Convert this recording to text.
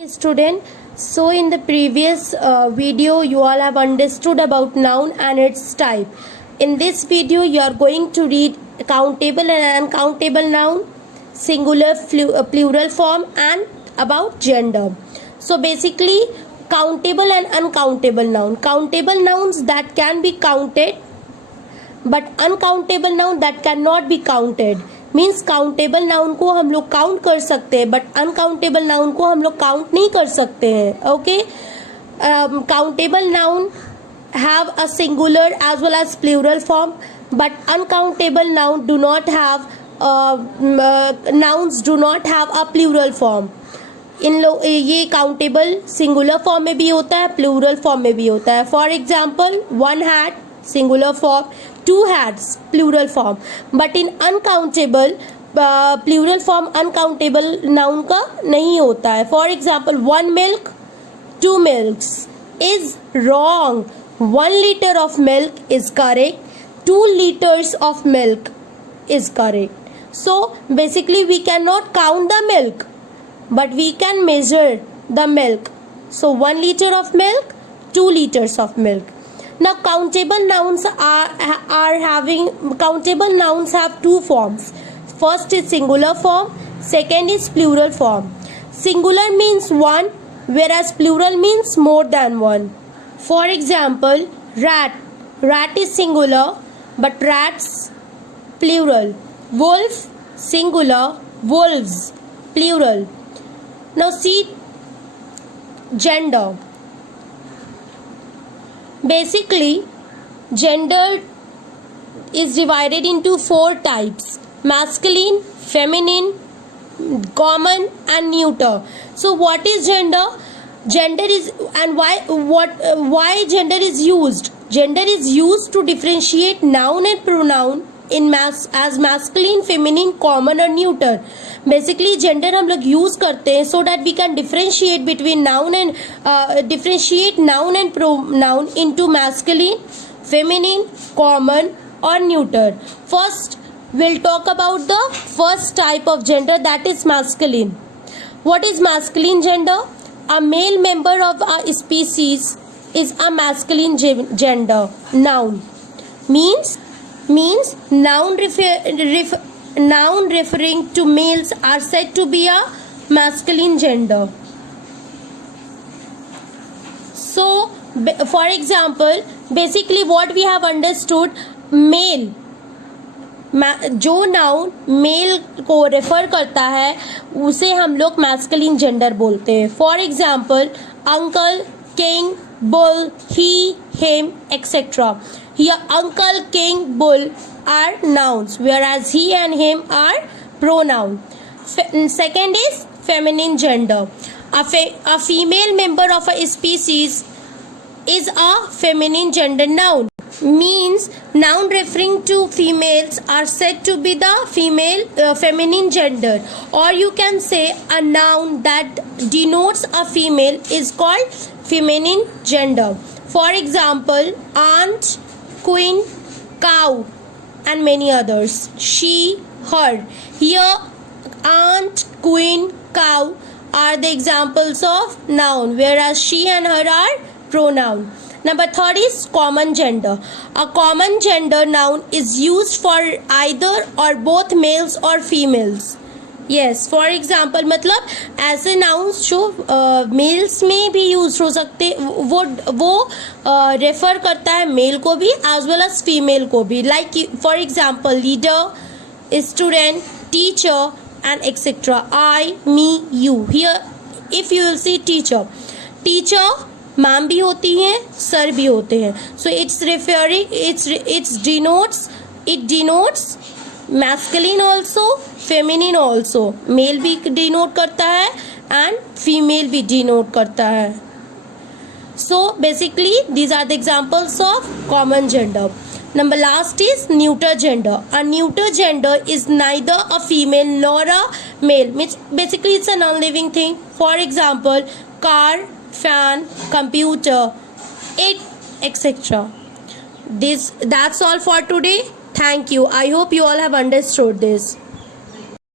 Student, so in the previous video you all have understood about noun and its type. In this video you are going to read countable and uncountable noun, singular, plural form, and about gender. So basically countable and uncountable noun. Countable nouns that can be counted, but uncountable noun that cannot be counted. Means countable noun को हम लोग count कर सकते हैं, but uncountable noun को हम लोग count नहीं कर सकते हैं. Okay, countable noun have a singular as well as plural form, but uncountable noun do not have nouns do not have a plural form. ये काउंटेबल सिंगुलर फॉर्म में भी होता है, प्लूरल फॉर्म में भी होता है. For example, one had singular form, two hats plural form, but in uncountable plural form uncountable noun का नहीं होता है. For example, one milk, two milks is wrong. 1 liter of milk is correct. 2 liters of milk is correct. So basically we cannot count the milk, but we can measure the milk. So 1 liter of milk, 2 liters of milk. Now countable nouns countable nouns have two forms. First is singular form, second is plural form. Singular means one, whereas plural means more than one. For example, rat. Rat is singular, but rats plural. Wolf singular, wolves plural. Now see gender. Basically, gender is divided into 4 types: masculine, feminine, common, and neuter. So what is gender? Gender is, and why gender is used? Gender is used to differentiate noun and pronoun in as masculine, feminine, common or neuter. Basically gender हम लोग use करते हैं so that we can differentiate between noun and differentiate noun and pronoun into masculine, feminine, common or neuter. First we'll talk about the first type of gender, that is masculine. What is masculine gender? A male member of a species is a masculine gender. Noun means noun referring to males are said to be a masculine gender. So for example, basically what we have understood, male, जो noun mail को refer करता है उसे हम लोग masculine gender बोलते हैं. For example, uncle, king, bull, he, him, etcetera. Here uncle, king, bull are nouns, whereas he and him are pronoun. Second is feminine gender. A female member of a species is a feminine gender noun. Means noun referring to females are said to be the feminine gender, or you can say a noun that denotes a female is called feminine gender. For example, aunt, queen, cow, and many others. She, her. Here aunt, queen, cow are the examples of noun, whereas she and her are pronoun. Number 3 is common gender. A common gender noun is used for either or both males or females. Yes, for example, मतलब ऐसे nouns जो mails में भी use हो सकते, वो refer करता है मेल को भी एज वेल एज फीमेल को भी. Like for example, leader, student, teacher and etcetera. I, me, you. Here if you will see teacher, teacher ma'am भी होती हैं, सर भी होते हैं. So it denotes masculine also, feminine also. Male भी denote करता है एंड फीमेल भी डिनोट करता है. So basically these are the examples of common gender. Number last is neuter gender. A neuter gender is neither a female nor a male. Means basically it's a non-living thing. For example, car, fan, computer, it, etc. That's all for today. Thank you. I hope you all have understood this.